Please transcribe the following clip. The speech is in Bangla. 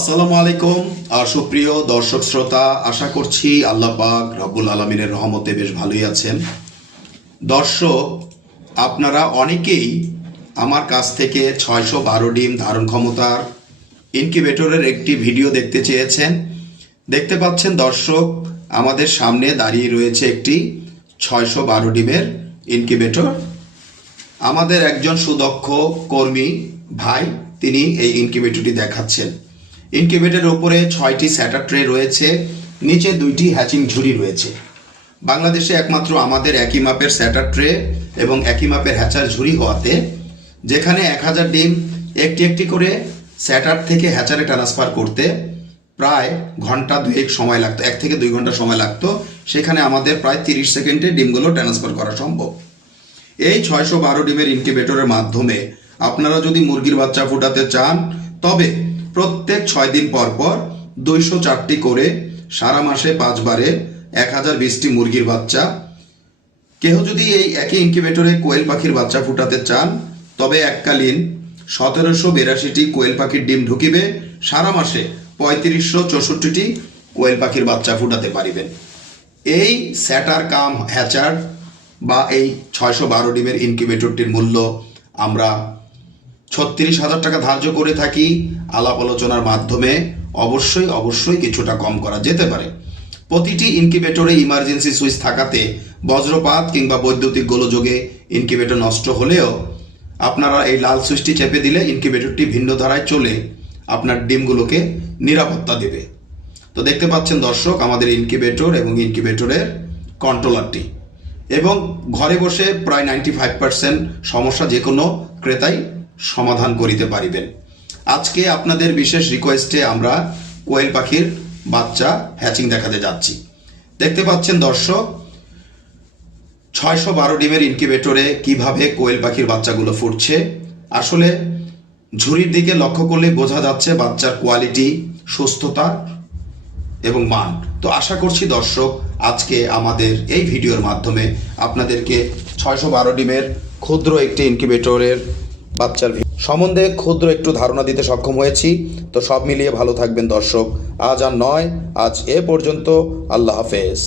আসসালামু আলাইকুম। আর সুপ্রিয় দর্শক শ্রোতা, আশা করছি আল্লাহ পাক রব্বুল আলমিনের রহমতে বেশ ভালোই আছেন। দর্শক, আপনারা অনেকেই আমার কাছ থেকে 612 ডিম ধারণ ক্ষমতার ইনকিউবেটরের একটি ভিডিও দেখতে চেয়েছেন। দেখতে পাচ্ছেন দর্শক, আমাদের সামনে দাঁড়িয়ে রয়েছে একটি 612 ডিমের ইনকিউবেটর। আমাদের একজন সুদক্ষ কর্মী ভাই তিনি এই ইনকিউবেটরটি দেখাচ্ছেন। ইনকিউবেটরের উপরে 6টি স্যাটার ট্রে রয়েছে, নিচে 2টি হ্যাচিং ঝুড়ি রয়েছে। বাংলাদেশে একমাত্র আমাদের একই মাপের স্যাটার ট্রে এবং একই মাপের হ্যাচার ঝুড়ি হওয়াতে যেখানে 1000 ডিম একটি একটি করে স্যাটার থেকে হ্যাচারে ট্রান্সফার করতে প্রায় ঘন্টা 2 সময় লাগতো, 1 থেকে 2 ঘন্টা সময় লাগতো, সেখানে আমাদের প্রায় 30 সেকেন্ডে ডিমগুলো ট্রান্সফার করা সম্ভব। এই 612 ডিমের ইনকিউবেটরের মাধ্যমে আপনারা যদি মুরগির বাচ্চা ফোটাতে চান, তবে প্রত্যেক 6 দিন পর পর 204টি করে সারা মাসে 5 বারে 1020টি মুরগির বাচ্চা। কেউ যদি এই একই ইনকিউবেটরে কোয়েল পাখির বাচ্চা ফুটাতে চান, তবে এককালীন 1782টি কোয়েল পাখির ডিম ঢুকিবে, সারা মাসে 3564টি কোয়েল পাখির বাচ্চা ফুটাতে পারিবেন। এই স্যাটার কাম হ্যাচার বা এই 612 ডিমের ইনকিউবেটরটির মূল্য আমরা 36,000 টাকা ধার্য করে থাকি। আলাপ আলোচনার মাধ্যমে অবশ্যই কিছুটা কম করা যেতে পারে। প্রতিটি ইনকিউবেটরে ইমার্জেন্সি সুইচ থাকাতে বজ্রপাত কিংবা বৈদ্যুতিক গোলযোগে ইনকিউবেটর নষ্ট হলেও আপনারা এই লাল সুইচটি চেপে দিলে ইনকিউবেটরটি ভিন্ন ধারায় চলে আপনার ডিমগুলোকে নিরাপত্তা দেবে। তো দেখতে পাচ্ছেন দর্শক, আমাদের ইনকিউবেটর এবং ইনকিউবেটরের কন্ট্রোলারটি, এবং ঘরে বসে প্রায় 95% সমস্যা যে কোনো ক্রেতাই সমাধান করিতে পারিবেন। আজকে আপনাদের বিশেষ রিকোয়েস্টে আমরা কোয়েল পাখির বাচ্চা হ্যাচিং দেখাতে যাচ্ছি। দেখতে পাচ্ছেন দর্শক, 612 ডিমের ইনকিউবেটরে কিভাবে কোয়েল পাখির বাচ্চাগুলো ফুটছে। আসলে ঝুড়ির দিকে লক্ষ্য করলে বোঝা যাচ্ছে বাচ্চার কোয়ালিটি, সুস্থতা এবং মান। তো আশা করছি দর্শক, আজকে আমাদের এই ভিডিওর মাধ্যমে আপনাদেরকে 612 ডিমের ক্ষুদ্র একটি ইনকিউবেটরের বাচ্চার সম্বন্ধে ক্ষুদ্র একটু ধারণা দিতে সক্ষম হয়েছি। তো সব মিলিয়ে ভালো থাকবেন দর্শক। আজ আর নয়, আজ এ পর্যন্ত। আল্লাহ হাফেজ।